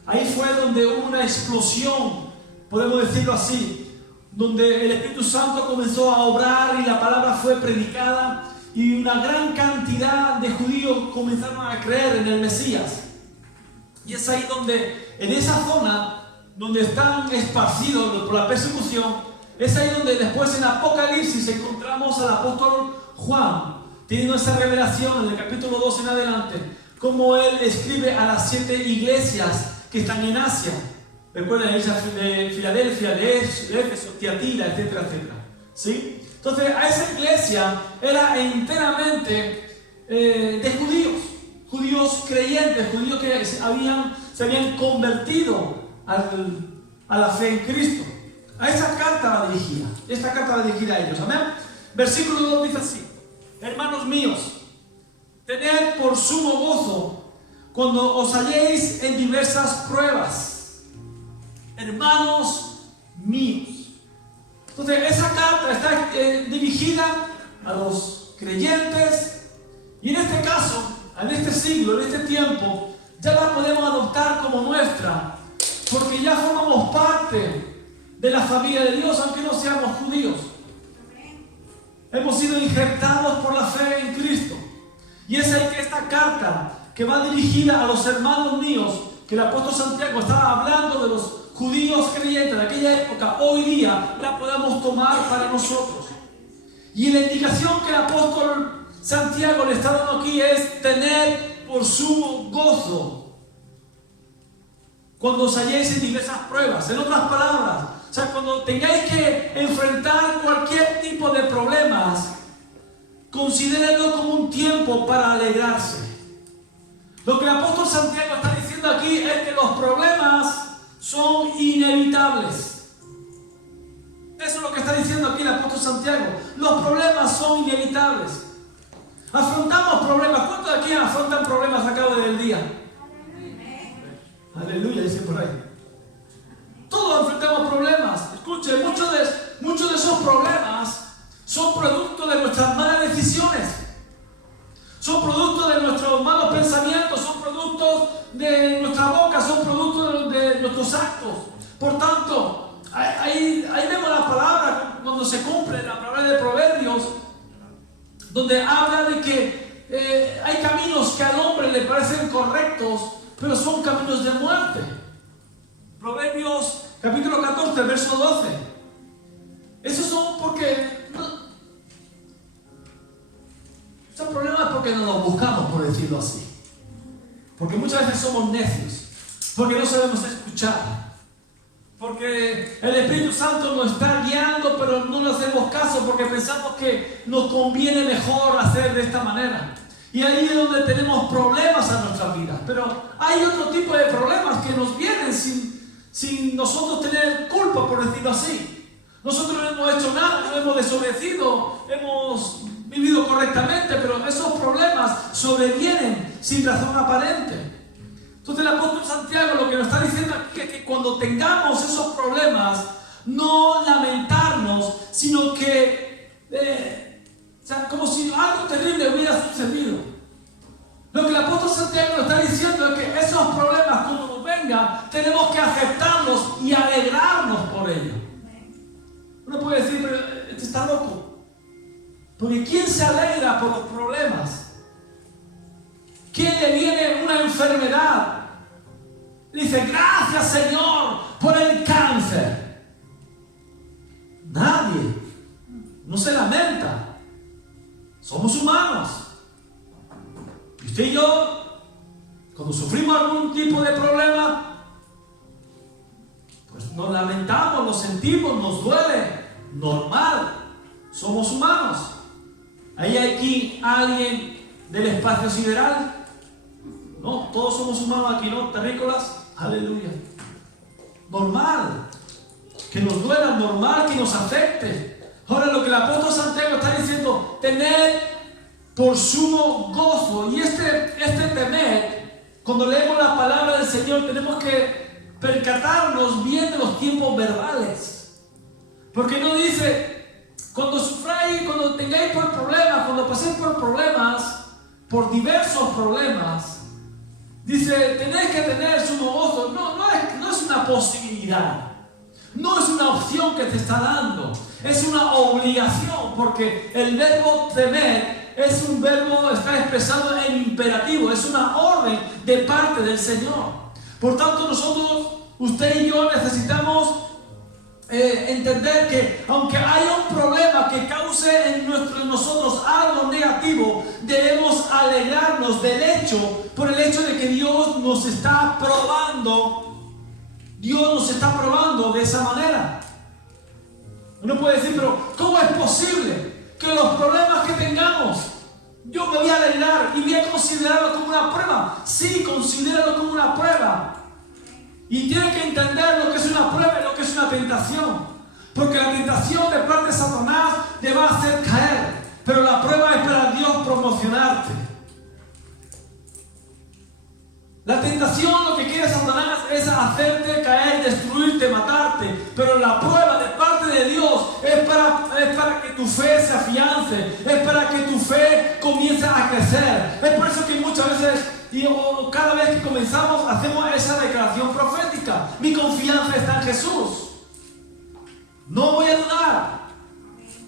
ahí fue donde hubo una explosión, podemos decirlo así, donde el Espíritu Santo comenzó a obrar y la palabra fue predicada y una gran cantidad de judíos comenzaron a creer en el Mesías. Y es ahí donde, en esa zona donde están esparcidos por la persecución, es ahí donde después en Apocalipsis encontramos al apóstol Juan teniendo esa revelación en el capítulo 2 en adelante, como él escribe a las 7 iglesias que están en Asia. Recuerden, la iglesia de Filadelfia, de Éfeso, Tiatira, etcétera, etcétera. ¿Sí? Entonces, a esa iglesia era enteramente de judíos creyentes, judíos que se habían convertido a la fe en Cristo. A esa carta va dirigida. Esta carta va dirigida a ellos. Amén. Versículo 2 dice así: hermanos míos, tened por sumo gozo cuando os halléis en diversas pruebas. Hermanos míos. Entonces, esa carta está dirigida a los creyentes, y en este caso, en este siglo, en este tiempo, ya la podemos adoptar como nuestra, porque ya formamos parte de la familia de Dios, aunque no seamos judíos. Hemos sido injertados por la fe en Cristo. Y es ahí que esta carta, que va dirigida a los hermanos míos, que el apóstol Santiago estaba hablando de los judíos creyentes de aquella época, hoy día la podemos tomar para nosotros. Y la indicación que el apóstol Santiago le está dando aquí es tener por sumo gozo cuando os halléis en diversas pruebas. En otras palabras, o sea, cuando tengáis que enfrentar cualquier tipo de problemas, considérenlo como un tiempo para alegrarse. Lo que el apóstol Santiago está diciendo aquí es que los problemas son inevitables. Eso es lo que está diciendo aquí el apóstol Santiago. Los problemas son inevitables. Afrontamos problemas. ¿Cuántos de aquí afrontan problemas a cabo del día? Aleluya, dice por ahí. Todos enfrentamos problemas. Escuchen, muchos de esos problemas son producto de nuestras malas decisiones. Son producto de nuestros malos pensamientos, son productos de nuestra boca, son productos de nuestros actos. Por tanto, ahí vemos la palabra cuando se cumple la palabra de Proverbios, donde habla de que hay caminos que al hombre le parecen correctos, pero son caminos de muerte. Proverbios capítulo 14, verso 12. Esos son porque esos problemas porque no los buscamos, por decirlo así. Porque muchas veces somos necios, porque no sabemos escuchar, porque el Espíritu Santo nos está guiando, pero no le hacemos caso porque pensamos que nos conviene mejor hacer de esta manera. Y ahí es donde tenemos problemas en nuestras vidas. Pero hay otro tipo de problemas que nos vienen sin nosotros tener culpa, por decirlo así. Nosotros no hemos hecho nada, no hemos desobedecido, hemos vivido correctamente, pero esos problemas sobrevienen sin razón aparente. Entonces el apóstol Santiago lo que nos está diciendo es que cuando tengamos esos problemas, no lamentarnos, sino que como si algo terrible hubiera sucedido. Lo que el apóstol Santiago nos está diciendo es que esos problemas, cuando nos vengan, tenemos que aceptarlos y alegrarnos por ellos. Uno puede decir, pero este está loco. Porque ¿quién se alegra por los problemas? ¿Quién le viene una enfermedad? Dice, gracias Señor por el cáncer. Nadie. No se lamenta. Somos humanos. Y usted y yo, cuando sufrimos algún tipo de problema, pues nos lamentamos, lo sentimos, nos duele. Normal. Somos humanos. ¿Hay aquí alguien del espacio sideral? No, todos somos humanos aquí, ¿no? Terrícolas. Aleluya. Normal. Que nos duela, normal que nos afecte. Ahora lo que el apóstol Santiago está diciendo, tener por sumo gozo. Y este temer, cuando leemos la palabra del Señor, tenemos que percatarnos bien de los tiempos verbales. Porque no dice, cuando sufráis, cuando tengáis por problemas, cuando paséis por problemas, por diversos problemas, dice, tenéis que tener sumo gozo. No es una posibilidad. No es una opción que te está dando. Es una obligación, porque el verbo temer es un verbo, está expresado en imperativo. Es una orden de parte del Señor. Por tanto, nosotros, usted y yo, necesitamos entender que aunque haya un problema que cause en nosotros algo negativo, debemos alegrarnos por el hecho de que Dios nos está probando. Dios nos está probando de esa manera. Uno puede decir, pero ¿cómo es posible que los problemas que tengamos, yo me voy a alegrar y voy a considerarlo como una prueba? Sí, considéralo como una prueba. Y tiene que entender lo que es una prueba y lo que es una tentación. Porque la tentación de parte de Satanás te va a hacer caer. Pero la prueba es para Dios promocionarte. La tentación, lo que quiere Satanás es hacerte caer, destruirte, matarte. Pero la prueba de parte de Dios es para que tu fe se afiance. Es para que tu fe comience a crecer. Es por eso que muchas veces, cada vez que comenzamos, hacemos esa declaración profética. Mi confianza está en Jesús. No voy a dudar.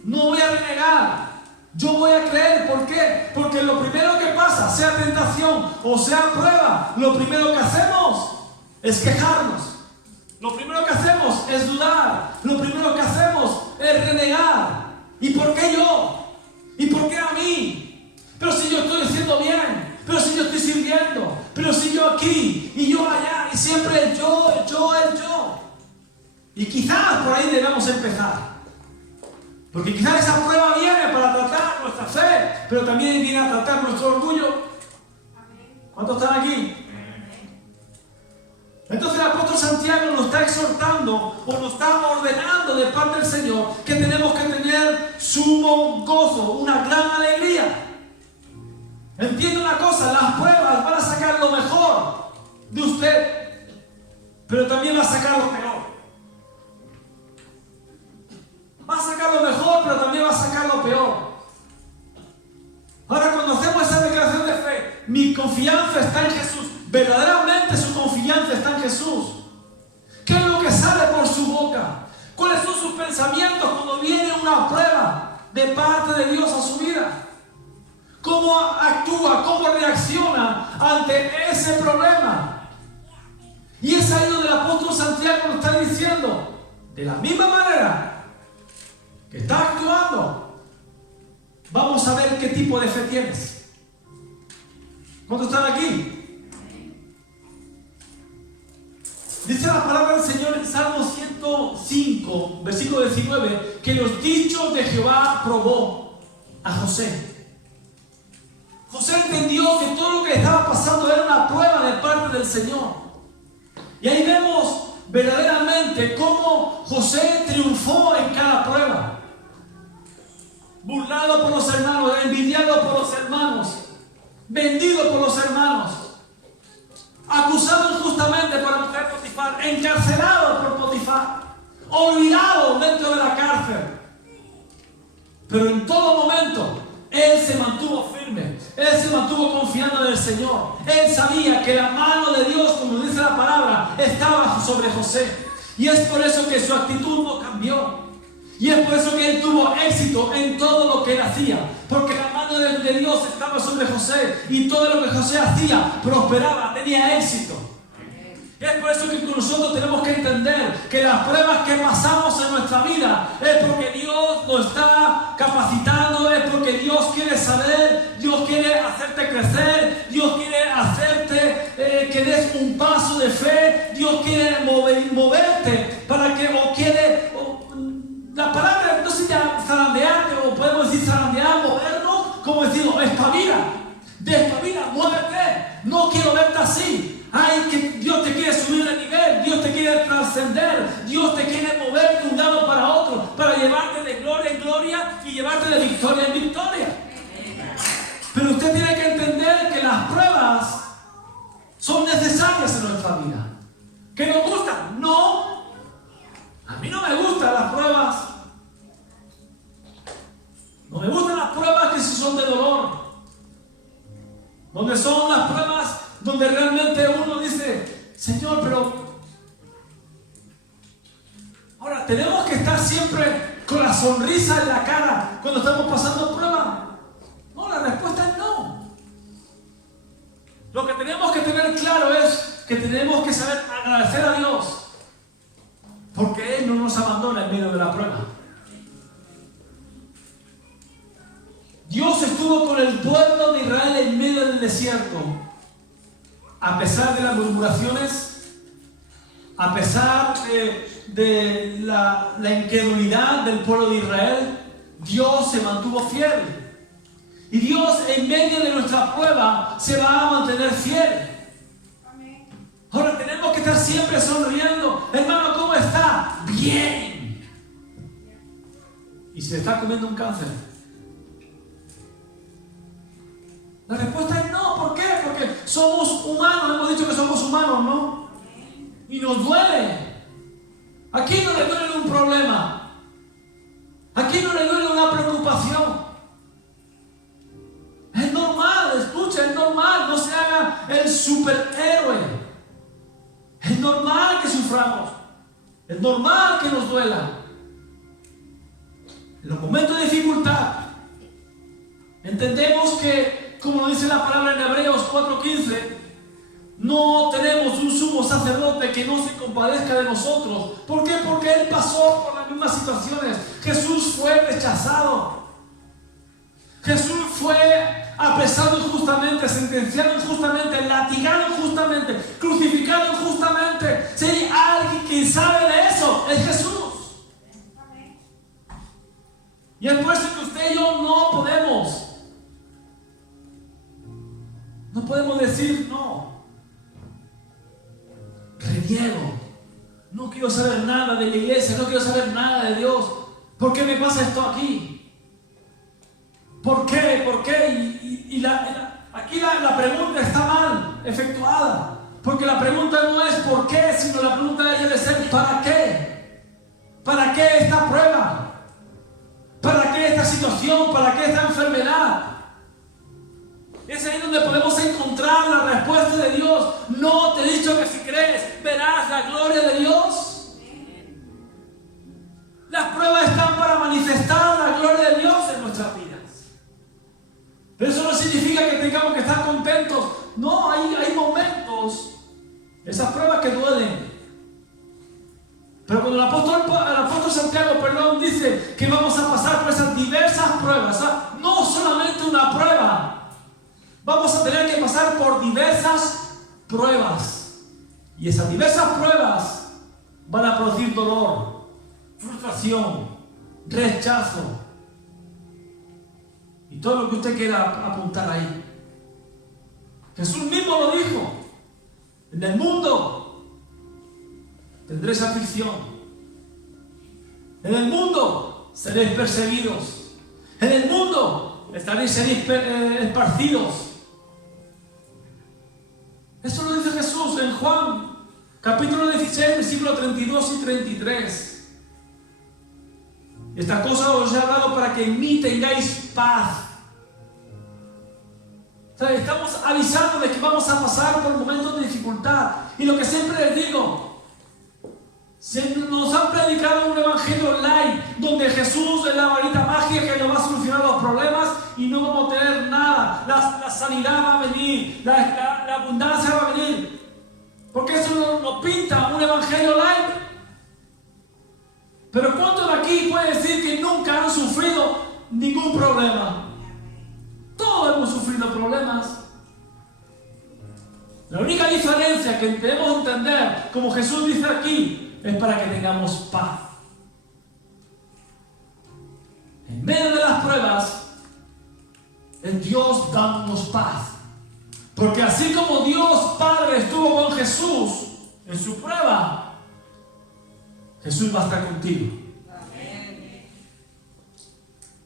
No voy a renegar. Yo voy a creer. ¿Por qué? Porque lo primero que pasa, sea tentación o sea prueba, lo primero que hacemos es quejarnos. Lo primero que hacemos es dudar. Lo primero que hacemos es renegar. ¿Y por qué yo? ¿Y por qué a mí? Pero si yo estoy haciendo bien. Pero si yo estoy sirviendo. Pero si yo aquí y yo allá. Y siempre el yo, el yo, el yo. Y quizás por ahí debemos empezar. Porque quizás esa prueba viene para tratar nuestra fe, pero también viene a tratar nuestro orgullo. ¿Cuántos están aquí? Entonces el apóstol Santiago nos está exhortando o nos está ordenando de parte del Señor que tenemos que tener sumo gozo, una gran alegría. Entiende una cosa, las pruebas van a sacar lo mejor de usted, pero también va a sacar lo peor. Va a sacar lo mejor, pero también va a sacar lo peor. Ahora, cuando hacemos esa declaración de fe, mi confianza está en Jesús. Verdaderamente su confianza está en Jesús. ¿Qué es lo que sale por su boca? ¿Cuáles son sus pensamientos cuando viene una prueba de parte de Dios a su vida? ¿Cómo actúa? ¿Cómo reacciona ante ese problema? Y es ahí donde el apóstol Santiago nos está diciendo, de la misma manera que está actuando, vamos a ver qué tipo de fe tienes. ¿Cuántos están aquí? Dice la palabra del Señor en Salmo 105, versículo 19, que los dichos de Jehová probó a José. José entendió entendió que todo lo que estaba pasando era una prueba de parte del Señor. Y ahí vemos verdaderamente cómo José triunfó en cada prueba. Burlado por los hermanos, envidiado por los hermanos, vendido por los hermanos, acusado injustamente por la mujer Potifar, encarcelado por Potifar, olvidado dentro de la cárcel. Pero en todo momento él se mantuvo firme, él se mantuvo confiando en el Señor. Él sabía que la mano de Dios, como dice la palabra, estaba sobre José. Y es por eso que su actitud no cambió. Y es por eso que él tuvo éxito en todo lo que él hacía. Porque la mano de Dios estaba sobre José. Y todo lo que José hacía prosperaba, tenía éxito. Es por eso que nosotros tenemos que entender que las pruebas que pasamos en nuestra vida es porque Dios nos está capacitando, es porque Dios quiere saber, Dios quiere hacerte crecer, Dios quiere hacerte que des un paso de fe, Dios quiere moverte para que, la palabra no se llama zarandearte, o podemos decir zarandear, movernos, como decirlo, despabila, muévete, no quiero verte así. Ay, que Dios te quiere subir de nivel, Dios te quiere trascender, Dios te quiere mover de un lado para otro, para llevarte de gloria en gloria y llevarte de victoria en victoria. Pero usted tiene que entender que las pruebas son necesarias en nuestra vida. ¿Que nos gustan? No. A mí no me gustan las pruebas. No me gustan las pruebas que sí son de dolor. Donde son las pruebas donde realmente uno dice, Señor, pero ahora tenemos que estar siempre con la sonrisa en la cara cuando estamos pasando pruebas. No, la respuesta es no. Lo que tenemos que tener claro es que tenemos que saber agradecer a Dios porque Él no nos abandona en medio de la prueba. Dios estuvo con el pueblo de Israel en medio del desierto. A pesar de las murmuraciones, a pesar de la incredulidad del pueblo de Israel, Dios se mantuvo fiel. Y Dios en medio de nuestra prueba se va a mantener fiel. Ahora tenemos que estar siempre sonriendo. Hermano, ¿cómo está? Bien. ¿Y se está comiendo un cáncer? La respuesta es no. ¿Por qué? Porque somos humanos. Hemos dicho que somos humanos, ¿no? Y nos duele. Aquí no le duele un problema. Aquí no le duele una preocupación. Es normal, escucha, es normal. No se haga el superhéroe. Es normal que suframos. Es normal que nos duela. En los momentos de dificultad, entendemos que, como dice la palabra en Hebreos 4:15, no tenemos un sumo sacerdote que no se compadezca de nosotros. ¿Por qué? Porque Él pasó por las mismas situaciones. Jesús fue rechazado. Jesús fue apresado injustamente, sentenciado injustamente, latigado injustamente, crucificado injustamente. Si hay alguien que sabe de eso, es Jesús. Y es por eso que usted y yo no podemos decir no. Reniego. No quiero saber nada de la iglesia, no quiero saber nada de Dios. ¿Por qué me pasa esto aquí? ¿Por qué? ¿Por qué? Aquí la pregunta está mal efectuada. Porque la pregunta no es ¿por qué? Sino la pregunta debe ser ¿para qué? ¿Para qué esta prueba? ¿Para qué esta situación? ¿Para qué esta enfermedad? Es ahí donde podemos encontrar la respuesta de Dios. No te he dicho que si crees verás la gloria de Dios. Las pruebas están para manifestar la gloria de Dios en nuestras vidas. Pero eso no significa que tengamos que estar contentos. No, hay momentos, esas pruebas que duelen. Pero cuando el apóstol Santiago, dice que vamos a pasar por esas diversas pruebas, no solamente una prueba, vamos a tener que pasar por diversas pruebas. Y esas diversas pruebas van a producir dolor, frustración, rechazo y todo lo que usted quiera apuntar ahí. Jesús mismo lo dijo. En el mundo tendréis aflicción. En el mundo seréis perseguidos. En el mundo seréis esparcidos. Eso lo dice Jesús en Juan, capítulo 16, versículos 32 y 33. Esta cosa os he dado para que en mí tengáis paz. O sea, estamos avisando de que vamos a pasar por momentos de dificultad. Y lo que siempre les digo, nos han predicado un evangelio light, donde Jesús es la varita mágica que nos va a solucionar los problemas y no vamos a tener nada. La sanidad va a venir, la abundancia va a venir. Porque eso nos pinta un evangelio light. Pero ¿cuántos de aquí pueden decir que nunca han sufrido ningún problema? Todos hemos sufrido problemas. La única diferencia que debemos entender, como Jesús dice aquí, es para que tengamos paz. En medio de las pruebas, es Dios dándonos paz. Porque así como Dios Padre estuvo con Jesús en su prueba, Jesús va a estar contigo.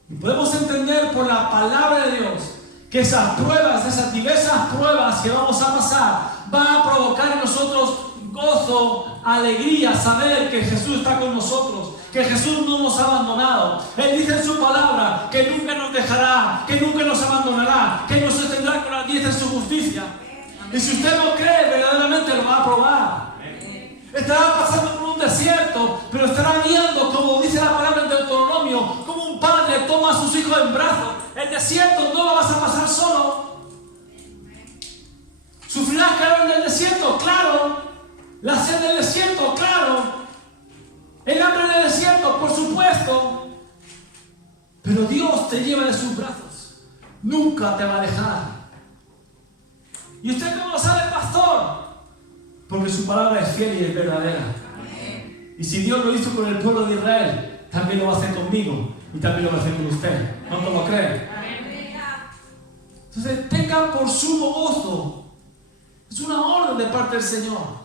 Y podemos entender por la palabra de Dios que esas pruebas, esas diversas pruebas que vamos a pasar, van a provocar en nosotros gozo, alegría, saber que Jesús está con nosotros, que Jesús no nos ha abandonado. Él dice en su palabra que nunca nos dejará, que nunca nos abandonará, que nos sostendrá con la diestra de su justicia. Y si usted no cree, verdaderamente lo va a probar. Estará pasando por un desierto, pero estará viendo, como dice la palabra en Deuteronomio, como un padre toma a sus hijos en brazos. El desierto no lo vas a pasar solo. ¿Sufrirás calor en el desierto? Claro. La sed del desierto, claro. El hambre del desierto, por supuesto. Pero Dios te lleva de sus brazos. Nunca te va a dejar. ¿Y usted cómo lo sabe, pastor? Porque su palabra es fiel y es verdadera. Amén. Y si Dios lo hizo con el pueblo de Israel, también lo va a hacer conmigo y también lo va a hacer con usted. ¿Cuánto lo cree? Amén. Entonces tenga por sumo gozo. Es una orden de parte del Señor.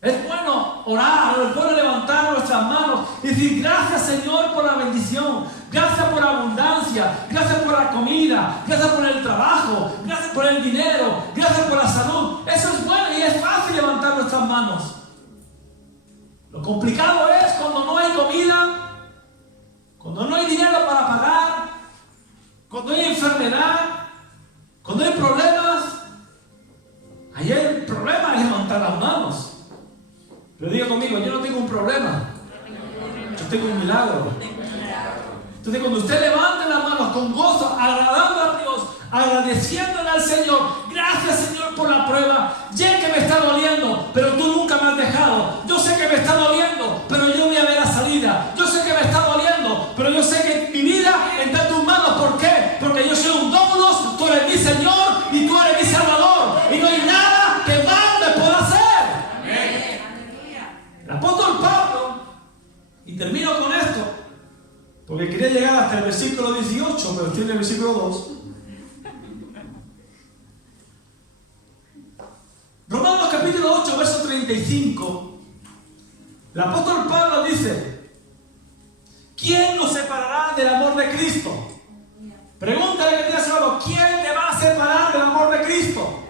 Es bueno orar, es bueno levantar nuestras manos y decir gracias, Señor, por la bendición, gracias por la abundancia, gracias por la comida, gracias por el trabajo, gracias por el dinero, gracias por la salud. Eso es bueno y es fácil levantar nuestras manos. Lo complicado es cuando no hay comida, cuando no hay dinero para pagar, cuando hay enfermedad, cuando hay problemas. Ahí el problema es levantar las manos. Pero diga conmigo, yo no tengo un problema, yo tengo un milagro. Entonces cuando usted levante las manos con gozo, agradando a Dios, agradeciéndole al Señor, gracias, Señor, por la prueba. Sé que me está doliendo, pero tú nunca me has dejado. Yo sé que me está doliendo, pero yo voy a ver la salida. Yo sé que me está doliendo, pero yo sé que mi vida está en tus manos. ¿Por qué? Porque yo soy un Dominus, tú eres mi Señor y tú eres mi Salvador. Y no hay nada que mal me pueda hacer. El apóstol Pablo, y termino con esto, porque quería llegar hasta el versículo 18, pero estoy en el versículo 2. Romanos capítulo 8, verso 35. El apóstol Pablo dice: ¿quién nos separará del amor de Cristo? Pregúntale que tienes algo. ¿Quién te va a separar del amor de Cristo?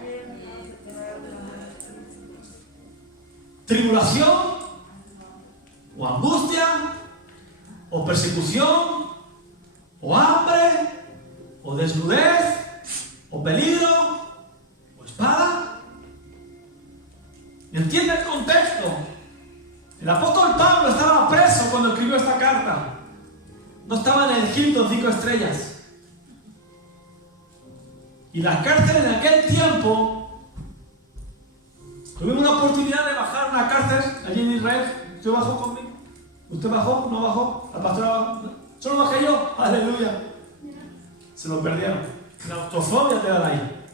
¿Tribulación? ¿O angustia? ¿O persecución? ¿O hambre? ¿O desnudez? ¿O peligro? ¿O espada? ¿Entiende el contexto? El apóstol Pablo estaba preso cuando escribió esta carta. No estaba en el Hilton 5 estrellas. Y las cárceles de aquel tiempo, tuvimos una oportunidad de bajar a una cárcel allí en Israel. ¿Usted bajó conmigo? ¿Usted bajó? ¿No bajó? ¿La pastora bajó? ¿Solo bajé yo? ¡Aleluya! Se lo perdieron. La claustrofobia te da ahí.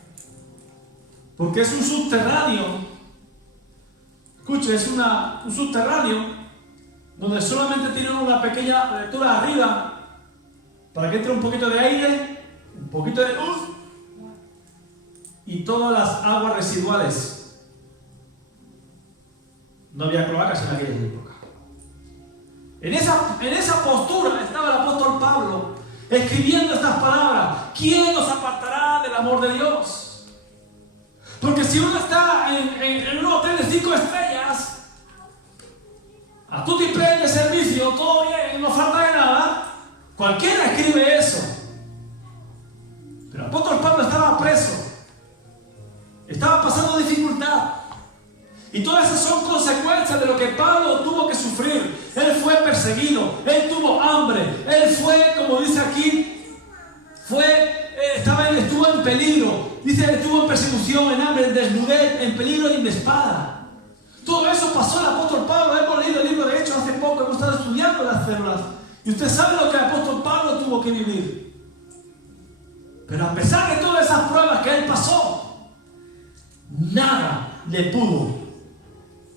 Porque es un subterráneo. Escuche, es un subterráneo donde solamente tienen una pequeña abertura arriba para que entre un poquito de aire, un poquito de luz. y todas las aguas residuales. No había cloacas en aquella época. En esa postura estaba el apóstol Pablo escribiendo estas palabras: ¿quién nos apartará del amor de Dios? Porque si uno está en un hotel de 5 estrellas, a tutti play de servicio, todo bien, no falta de nada, cualquiera escribe eso. Pero el apóstol Pablo estaba preso, estaba pasando dificultad, y todas esas son consecuencias de lo que Pablo tuvo que sufrir. Él fue perseguido, él tuvo hambre, él fue, como dice aquí, estuvo en peligro. Dice, estuvo en persecución, en hambre, en desnudez, en peligro y en espada. Todo eso pasó el apóstol Pablo. Hemos leído el libro de Hechos hace poco, hemos estado estudiando las células, y usted sabe lo que el apóstol Pablo tuvo que vivir. Pero a pesar de todas esas pruebas que él pasó, nada le pudo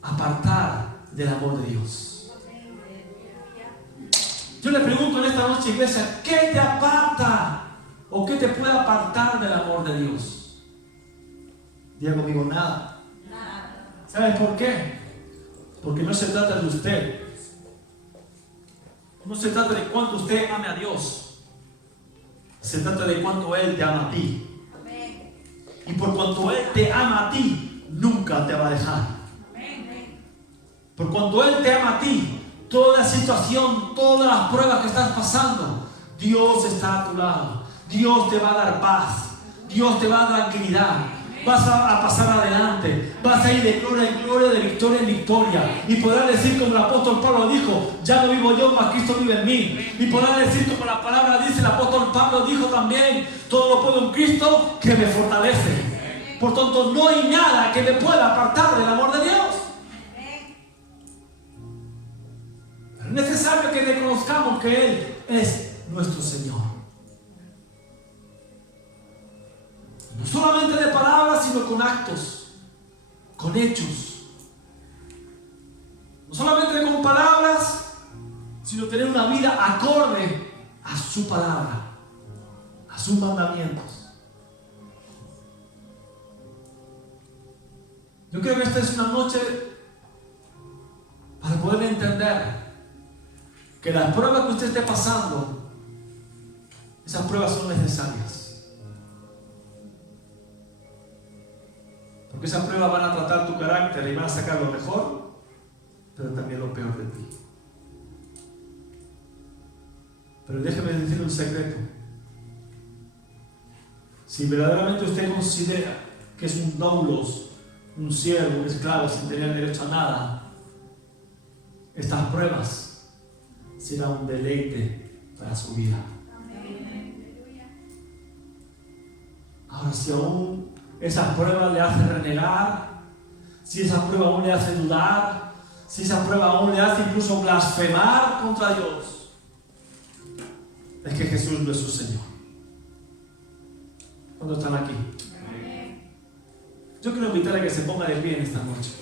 apartar del amor de Dios. Yo le pregunto en esta noche, iglesia, ¿qué te aparta o qué te puede apartar del amor de Dios? Diga conmigo, nada. ¿Sabes por qué? Porque no se trata de usted. No se trata de cuánto usted ame a Dios. Se trata de cuánto Él te ama a ti. Y por cuanto Él te ama a ti, nunca te va a dejar. Por cuanto Él te ama a ti, toda la situación, todas las pruebas que estás pasando, Dios está a tu lado. Dios te va a dar paz. Dios te va a dar tranquilidad. Vas a pasar adelante. Vas a ir de gloria en gloria, de victoria en victoria. Y podrás decir como el apóstol Pablo dijo: ya no vivo yo, mas Cristo vive en mí. Y podrás decir como la palabra dice, el apóstol Pablo dijo también: todo lo puedo en Cristo que me fortalece. Por tanto, no hay nada que me pueda apartar del amor de Dios. Pero es necesario que reconozcamos que Él es nuestro Señor. No solamente de palabras, sino con actos, con hechos. No solamente con palabras, sino tener una vida acorde a su palabra, a sus mandamientos. Yo creo que esta es una noche para poder entender que las pruebas que usted esté pasando, esas pruebas son necesarias. Porque esas pruebas van a tratar tu carácter y van a sacar lo mejor, pero también lo peor de ti. Pero déjeme decirle un secreto. Si verdaderamente usted considera que es un doulos, un siervo, un esclavo sin tener derecho a nada, estas pruebas serán un deleite para su vida. Ahora, si aún esas pruebas le hacen renegar, si esas pruebas aún le hacen dudar, si esas pruebas aún le hacen incluso blasfemar contra Dios, es que Jesús no es su Señor. ¿Cuántos están aquí? Yo quiero invitarle a que se ponga de pie en esta noche.